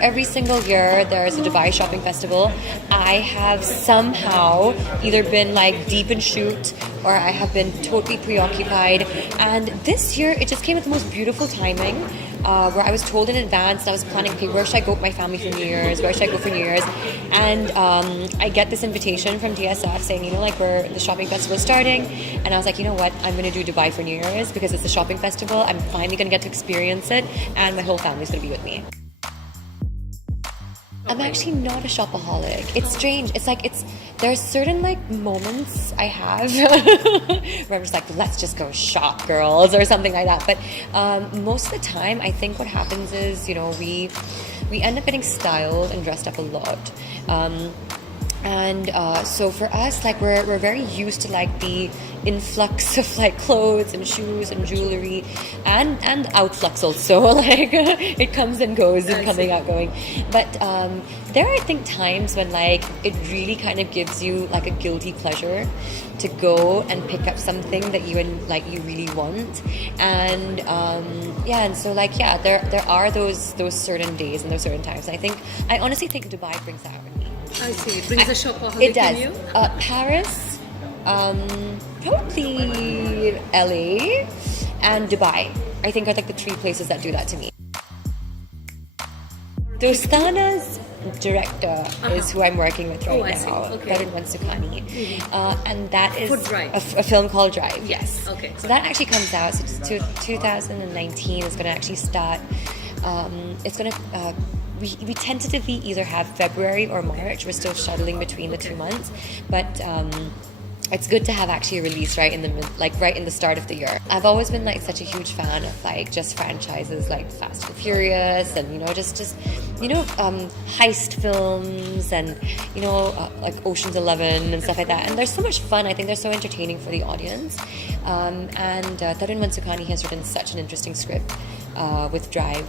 Every single year there's a Dubai shopping festival. I have somehow either been like deep in shoot or I have been totally preoccupied. And this year it just came at the most beautiful timing where I was told in advance and I was planning, okay, where should I go with my family for New Year's? Where should I go for New Year's? And I get this invitation from DSF saying, you know, like the shopping festival is starting. And I was like, you know what? I'm going to do Dubai for New Year's because it's a shopping festival. I'm finally going to get to experience it and my whole family's going to be with me. I'm actually not a shopaholic. It's strange. It's like there's certain like moments I have where I'm just like, let's just go shop, girls, or something like that. But most of the time, I think what happens is, you know, we end up getting styled and dressed up a lot. So for us, like we're very used to like the influx of like clothes and shoes and jewelry and outflux also. Like it comes and goes and coming out going. But there are, I think, times when like it really kind of gives you like a guilty pleasure to go and pick up something that you really want. And and so like there are those certain days and those certain times. And I honestly think Dubai brings that out in me. I see. It brings a shopaholic in you? It does. Paris, probably LA, and Dubai. I think are like the three places that do that to me. Dostana's director is who I'm working with right now, Jacqueline Fernandez. And that is a film called Drive, yes. Okay. So that actually comes out, so 2019 is going to actually start, it's going to... We tentatively either have February or March. We're still shuttling between the 2 months, but it's good to have actually a release right in the start of the year. I've always been like such a huge fan of like just franchises like Fast and Furious and just heist films and like Ocean's 11 and stuff like that. And they're so much fun. I think they're so entertaining for the audience. And Tarun Mansukani has written such an interesting script with Drive.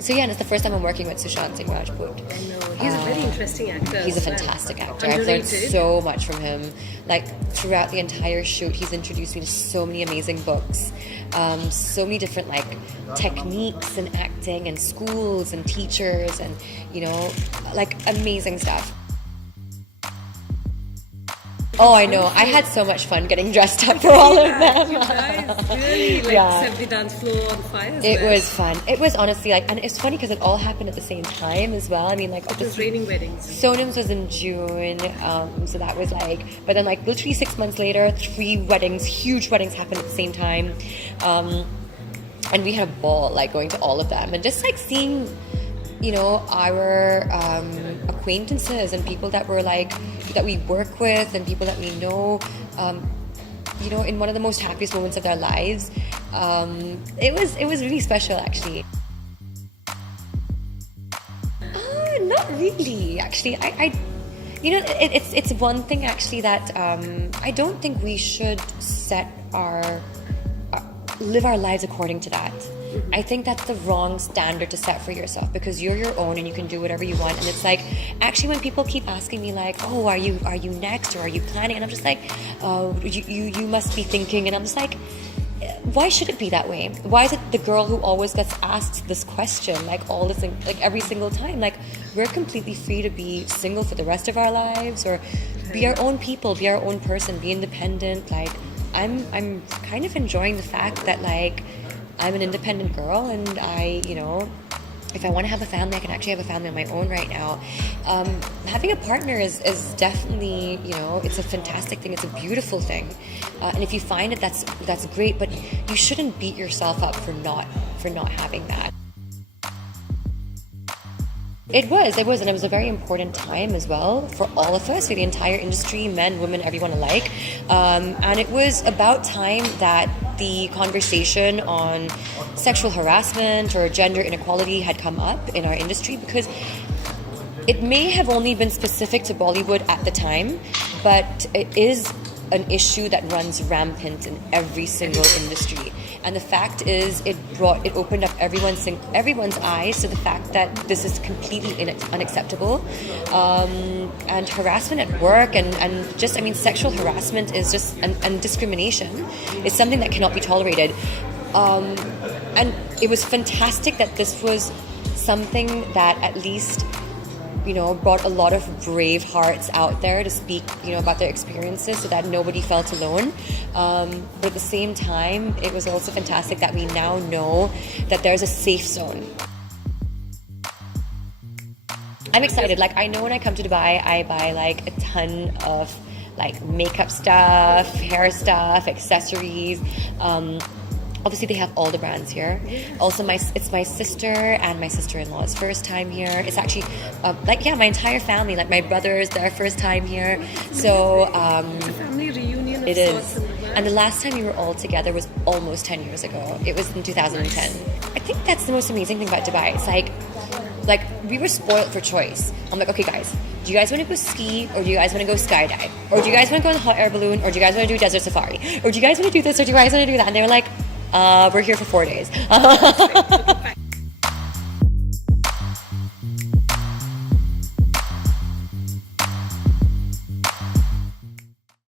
So and it's the first time I'm working with Sushant Singh Rajput. I know, he's a very interesting actor. He's a fantastic actor. I've learned so much from him. Like throughout the entire shoot, he's introduced me to so many amazing books, so many different like techniques in acting and schools and teachers and like amazing stuff. Oh, I know. I had so much fun getting dressed up for all of them. You guys really set the dance floor on fire. It was fun. It was honestly like, and it's funny because it all happened at the same time as well. I mean, like it was raining weddings. Sonam's was in June, so that was like. But then, like literally 6 months later, 3 weddings, huge weddings, happened at the same time, and we had a ball like going to all of them and just like seeing, our acquaintances and people that were like that we work with and people that we know, in one of the most happiest moments of their lives. It was really special, actually. Not really, actually. It's one thing actually that I don't think we should live our lives according to that. I think that's the wrong standard to set for yourself because you're your own and you can do whatever you want. And it's like, actually, when people keep asking me like, oh, are you next or are you planning? And I'm just like, oh, you must be thinking. And I'm just like, why should it be that way? Why is it the girl who always gets asked this question like all this like every single time? Like we're completely free to be single for the rest of our lives or be our own people, be our own person, be independent. Like I'm kind of enjoying the fact that like I'm an independent girl and I, if I want to have a family, I can actually have a family of my own right now. Having a partner is definitely, it's a fantastic thing. It's a beautiful thing. And if you find it, that's great, but you shouldn't beat yourself up for not having that. It was, and it was a very important time as well for all of us, for the entire industry, men, women, everyone alike. And it was about time that the conversation on sexual harassment or gender inequality had come up in our industry because it may have only been specific to Bollywood at the time, but it is an issue that runs rampant in every single industry. And the fact is, it opened up everyone's eyes to the fact that this is completely unacceptable. And harassment at work and just, I mean, sexual harassment is just, and discrimination is something that cannot be tolerated. And it was fantastic that this was something that at least, you know, brought a lot of brave hearts out there to speak, you know, about their experiences so that nobody felt alone. But at the same time, it was also fantastic that we now know that there's a safe zone. I'm excited. Like, I know when I come to Dubai, I buy like a ton of like makeup stuff, hair stuff, accessories. Obviously, they have all the brands here. Also, it's my sister and my sister-in-law's first time here. It's actually, my entire family, like my brothers, their first time here. So, a family reunion of it sorts. is. And the last time we were all together was almost 10 years ago. It was in 2010. I think that's the most amazing thing about Dubai. It's like we were spoiled for choice. I'm like, okay, guys, do you guys want to go ski, or do you guys want to go skydive, or do you guys want to go on a hot air balloon, or do you guys want to do desert safari, or do you guys want to do this, or do you guys want to do that? And they were like, we're here for 4 days.